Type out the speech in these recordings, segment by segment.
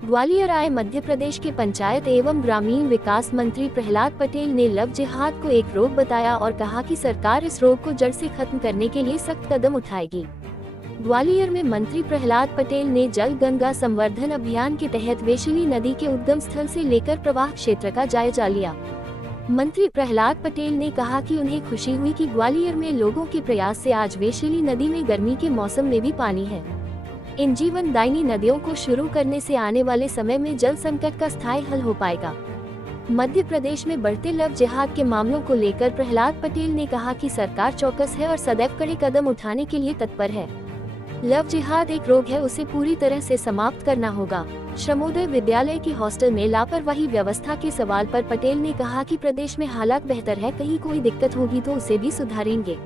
ग्वालियर आए मध्य प्रदेश के पंचायत एवं ग्रामीण विकास मंत्री प्रहलाद पटेल ने लव जिहाद को एक रोग बताया और कहा कि सरकार इस रोग को जड़ से खत्म करने के लिए सख्त कदम उठाएगी। ग्वालियर में मंत्री प्रहलाद पटेल ने जल गंगा संवर्धन अभियान के तहत वैशाली नदी के उद्गम स्थल से लेकर प्रवाह क्षेत्र का जायजा लिया। मंत्री प्रहलाद पटेल ने कहा कि उन्हें खुशी हुई कि ग्वालियर में लोगों के प्रयास से आज वैशाली नदी में गर्मी के मौसम में भी पानी है। इन जीवनदायिनी नदियों को शुरू करने से आने वाले समय में जल संकट का स्थायी हल हो पाएगा। मध्य प्रदेश में बढ़ते लव जिहाद के मामलों को लेकर प्रहलाद पटेल ने कहा कि सरकार चौकस है और सदैव कड़े कदम उठाने के लिए तत्पर है। लव जिहाद एक रोग है, उसे पूरी तरह से समाप्त करना होगा। श्रमोदय विद्यालय की हॉस्टल में लापरवाही व्यवस्था के सवाल पर पटेल ने कहा कि प्रदेश में हालात बेहतर है, कहीं कोई दिक्कत होगी तो उसे भी सुधारेंगे।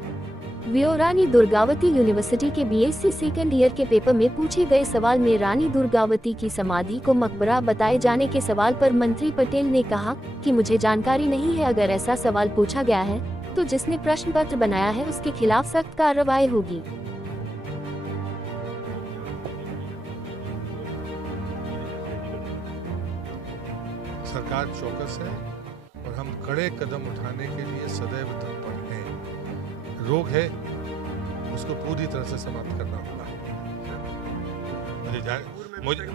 रानी दुर्गावती यूनिवर्सिटी के बीएससी सेकंड ईयर के पेपर में पूछे गए सवाल में रानी दुर्गावती की समाधि को मकबरा बताए जाने के सवाल पर मंत्री पटेल ने कहा कि मुझे जानकारी नहीं है। अगर ऐसा सवाल पूछा गया है तो जिसने प्रश्न पत्र बनाया है उसके खिलाफ सख्त कार्रवाई होगी। सरकार चौकस है और हम कड़े कदम उठाने के लिए सदैव तत्पर हैं। रोग है, उसको पूरी तरह से समाप्त करना होगा।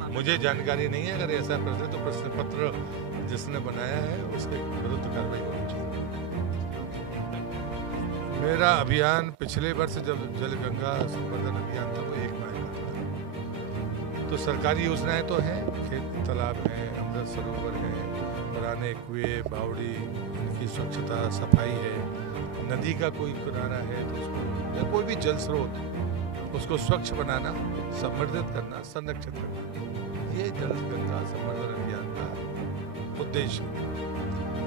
मुझे जानकारी नहीं है। अगर ऐसा प्रश्न तो प्रश्न पत्र जिसने बनाया है उसके विरुद्ध कार्रवाई होनी चाहिए। मेरा अभियान पिछले वर्ष जब जल गंगा संवर्धन अभियान था वो 1 माह का था। तो सरकारी योजनाएं तो हैं, खेत तालाब हैं, अमृत सरोवर है, पुराने कुएं बावड़ी, उनकी स्वच्छता सफाई है, नदी का कोई किनारा है तो उसको या कोई भी जल स्रोत उसको स्वच्छ बनाना, संवर्धित करना, संरक्षित करना, ये जल गंगा संवर्धन अभियान का उद्देश्य है।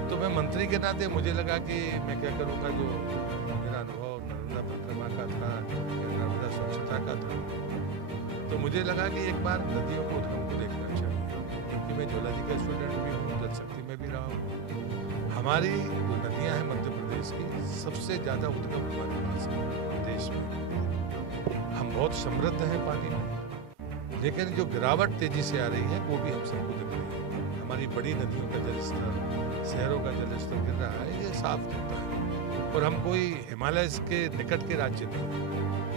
तो मैं मंत्री के नाते मुझे लगा कि मैं क्या करूँगा, जो मेरा अनुभव नर्मदा परिक्रमा का था, नर्मदा स्वच्छता का था, तो मुझे लगा कि एक बार नदियों को उद्गम को देखना चाहिए, क्योंकि मैं जियोलॉजी का स्टूडेंट भी हूँ, जल शक्ति में भी रहा हूँ। हमारी जो नदियाँ हैं मध्य प्रदेश की, सबसे ज़्यादा उद्गम हमारे पास है देश में। हम बहुत समृद्ध हैं पानी में, लेकिन जो गिरावट तेजी से आ रही है वो भी हम सबको दिख रही है। हमारी बड़ी नदियों का जलस्तर, शहरों का जलस्तर गिर रहा है, ये साफ दिखता है। और हम कोई हिमालय के निकट के राज्य नहीं,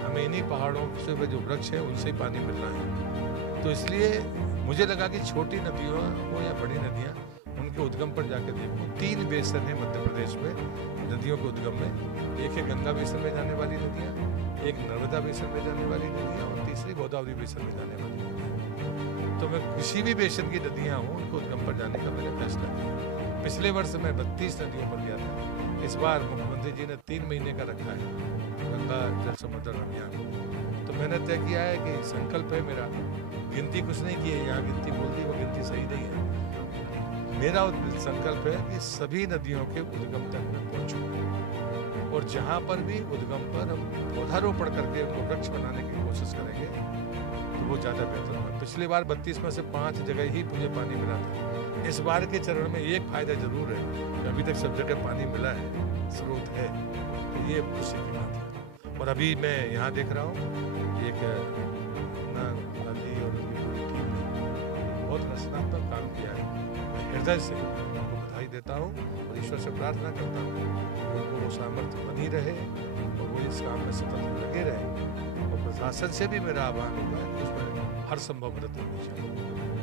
हमें इन्हीं पहाड़ों से जो वृक्ष है उनसे ही पानी मिल रहा है। तो इसलिए मुझे लगा कि छोटी नदियों हो या बड़ी नदियाँ, उनके उद्गम पर जाकर देखो। 3 बेसन है मध्य प्रदेश में नदियों के उद्गम में। एक है गंगा बेसन में जाने वाली नदियाँ, एक नर्मदा बेसन में जाने वाली नदियाँ और तीसरी गोदावरी बेसन में जाने वाली नदियाँ। तो मैं किसी भी बेसन की नदियाँ हों उनको उद्गम पर जाने का मैंने फैसला किया। पिछले वर्ष मैं 32 नदियों पर गया था। इस बार मुख्यमंत्री जी ने 3 महीने का रखा है गंगा जल संवर्धन अभियान। तो मैंने तय किया है कि संकल्प है मेरा, गिनती कुछ नहीं की है, यहाँ गिनती बोल दी, वो गिनती सही नहीं है। मेरा संकल्प है कि सभी नदियों के उद्गम तक में पहुंचूं और जहां पर भी उद्गम पर हम पौधारोपण करके उनको वृक्ष बनाने की कोशिश करेंगे तो वो ज़्यादा बेहतर होगा। पिछली बार 32 में से 5 जगह ही मुझे पानी मिला था। इस बार के चरण में एक फायदा जरूर है कि अभी तक सब जगह पानी मिला है, स्रोत है, तो ये खुशी की बात है। और अभी मैं यहाँ देख रहा हूँ एक और उनकी पूरी टीम ने बहुत रचनात्मक काम किया है। हृदय से उनको बधाई देता हूँ और ईश्वर से प्रार्थना करता हूँ कि उनको वो सामर्थ्य बनी रहे और वो इस काम में सतत लगे रहे। और प्रशासन से भी मेरा आह्वान होगा कि उसमें हर संभव मदद करनी चाहिए।